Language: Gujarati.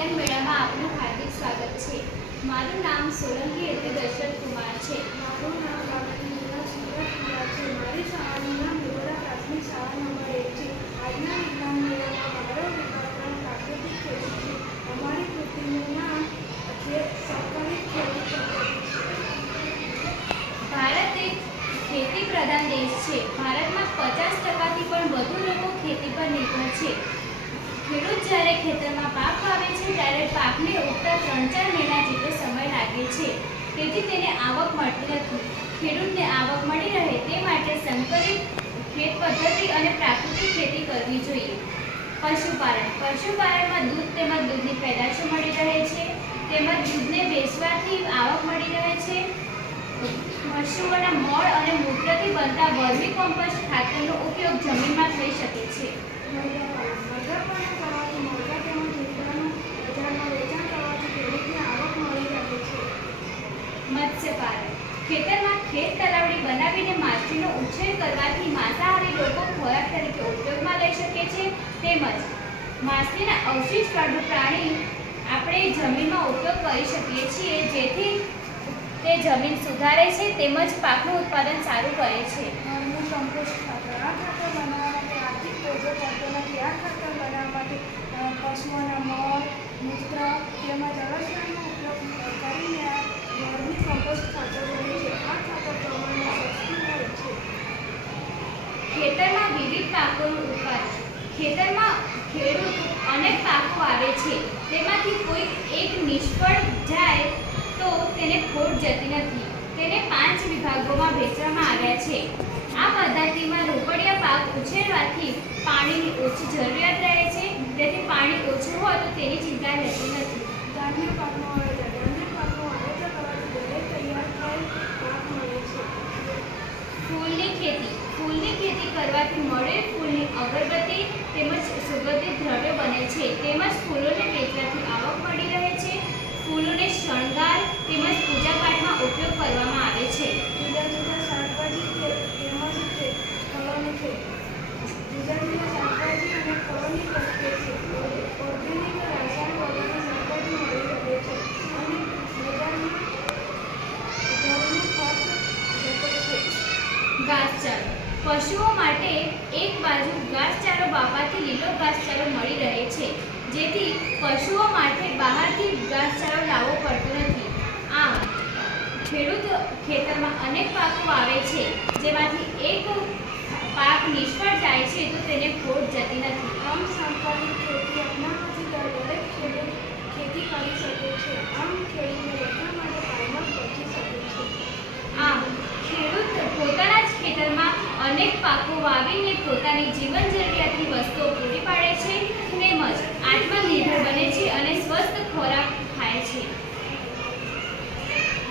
વિજ્ઞાન મેળામાં આપનું હાર્દિક સ્વાગત છે। મારું નામ સોલંકી હેતુ દર્શન કુમાર છે। મારું નામ બાબા છે। મારી શાળાનું નામ નિવડા પ્રાથમિક શાળા નંબર 1 છે। આજના વિજ્ઞાન મેળામાં મારો વિભાગ પ્રાકૃતિક ખેતી છે। અમારી કૃતિનું નામ સંકલિત ખેતી પદ્ધતિ છે। ભારત એક ખેતી પ્રધાન દેશ છે। ભારતમાં 50% પણ વધુ લોકો ખેતી પર નિર્ભર છે। ખેડૂત જ્યારે ખેતરમાં પાક વાવે છે ત્યારે પાકને ઉગતા 3-4 મહિના જેટલો સમય લાગે છે, તેથી તેને આવક મળતી નથી। ખેડૂતને આવક મળી રહે તે માટે સંકલિત ખેત પદ્ધતિ અને પ્રાકૃતિક ખેતી કરવી જોઈએ। પશુપાલનમાં દૂધ તેમજ દૂધની પેદાશો મળી રહે છે, તેમજ દૂધને વેચવાથી આવક મળી રહે છે। પશુઓના મળ અને મૂત્રથી બનતા વર્મી કોમ્પોસ્ટ ખાતરનો ઉપયોગ જમીનમાં થઈ શકે છે। મરઘાપાલન કરવાથી મરઘા તેમજ ઈંડાનું બજારમાં વેચાણ કરવાથી ખેડૂતને આવક મળી રહે છે। મત્સ્યપાલન ખેતરમાં ખેત તલાવડી બનાવીને માછલીનો ઉછેર કરવાથી માંસાહારી લોકો ખોરાક તરીકે ઉપયોગમાં લઈ શકે છે, તેમજ માછલીના અવશિષ્ટ વાળું પ્રાણી આપણે જમીનમાં ઉપયોગ કરી શકીએ છીએ, જેથી તે જમીન સુધારે છે તેમજ પાકનું ઉત્પાદન સારું કરે છે। વર્મી કમ્પોસ્ટ ખાતર આ ખાતર બનાવવા માટે આર્થિક બોજો પડતો નથી। આ ખાતર બનાવવા માટે પશુઓના મળ, મૂત્ર તેમજ અળસિયાનો ઉપયોગ કરીને આ વર્મી કમ્પોસ્ટ ખાતર બને છે। આ ખાતર પ્રમાણમાં સસ્તું હોય છે। ખેતરમાં વિવિધ પાકોનું ઉત્પાદન ખેતરમાં ખેડૂત અનેક પાકો વાવે છે, તેમાંથી કોઈ એક નિષ્ફળ જાય તો તેને ખોટ જતી નથી। તેને 5 વિભાગોમાં વહેંચવામાં આવ્યા છે। આ પદ્ધતિમાં રોકડિયા પાક ઉછેરવાથી પાણીની ઓછી જરૂરિયાત રહે છે, તેથી પાણી ઓછું હોય તો તેની ચિંતા રહેતી નથી। ધાન્ય પાકનું વાવેતર કરવાથી દરેક તૈયાર થયેલ પાક મળે છે। ફૂલની ખેતી કરવાથી મળેલ ફૂલની અગરબત્તી તેમજ સુગંધિત દ્રવ્ય બને છે, તેમજ ફૂલોને વેચવાથી આવક મળી રહે છે। ફૂલોને શણગાર તેમજ પૂજાપાઠમાં ઉપયોગ કરવામાં આવે છે। જુદા જુદા શાકભાજી તેમજ ફળોની ખેતી અને ફળોની ખેતી ઓર્ગેનિક રસાયણ વગરની શાકભાજી મળી રહે છે અને બજારમાં ઘરનું ખર્ચ ઘટે છે। ઘાસચારો પશુઓ માટે એક બાજુ ઘાસચારો બાપાથી લીલો ઘાસચારો મળી રહે છે, જેથી પશુઓ માટે બહારથી ઘાસચારો લાવવો પડતો નથી। આમ ખેડૂત ખેતરમાં અનેક પાકો વાવે છે, જેમાંથી એક પાક નિષ્ફળ જાય છે તો તેને ખોટ જતી નથી। આમ સંકલિત ખેતી અપનાવવાથી દરેક ખેડૂત ખેતી કરી શકે છે। આમ ખેડૂતને બધા માટે પાયમાલ પહોંચી શકે છે। આમ ખેડૂત પોતાના જ ખેતરમાં અનેક પાકો વાવીને પોતાની જીવન જરૂરિયાતની વસ્તુઓ પૂરી પાડે છે, તેમજ